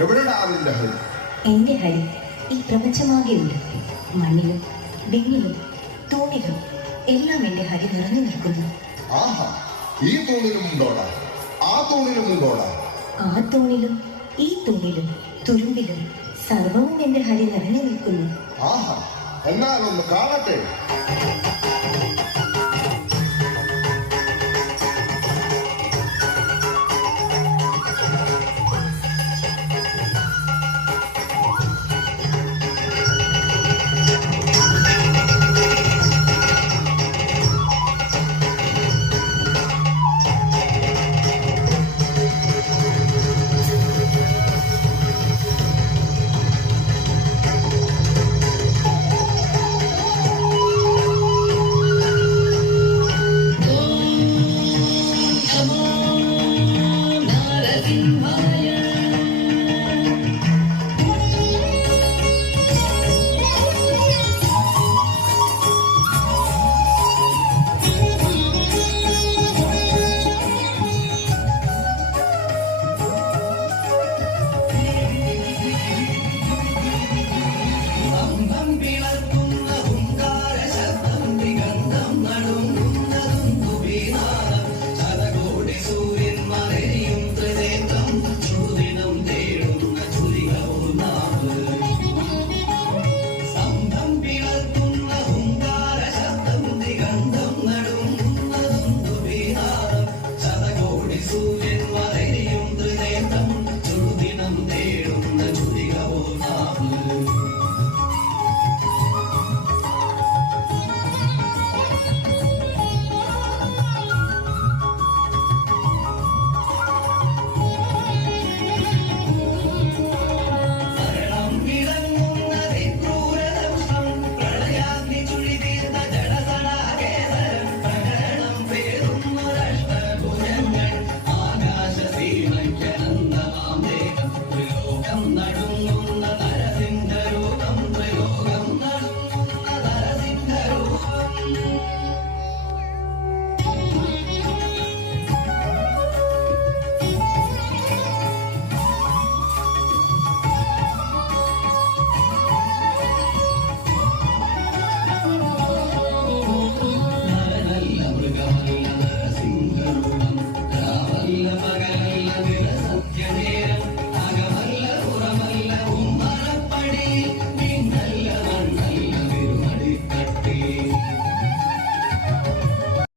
എവിടെയാണ് അതിന്റെ ഹരി? എന്റെ ഹരി ഈ പ്രപഞ്ചമാകെയുണ്ട്. മണ്ണിലും വിണ്ണിലും തൂണിലും എല്ലാം എന്റെ ഹരി നിറഞ്ഞു നിൽക്കുന്നു. ആഹാ, ഈ തൂണിലും ഉണ്ടോടാ, ആ തൂണിലും ഉണ്ടോടാ? ആ തൂണിലും ഈ തൂണിലും തുരുമ്പിലും സർവവും എന്റെ ഹരി നിറഞ്ഞു നിൽക്കുന്നു. ആഹാ, എന്നാലൊന്ന് കാണട്ടെ.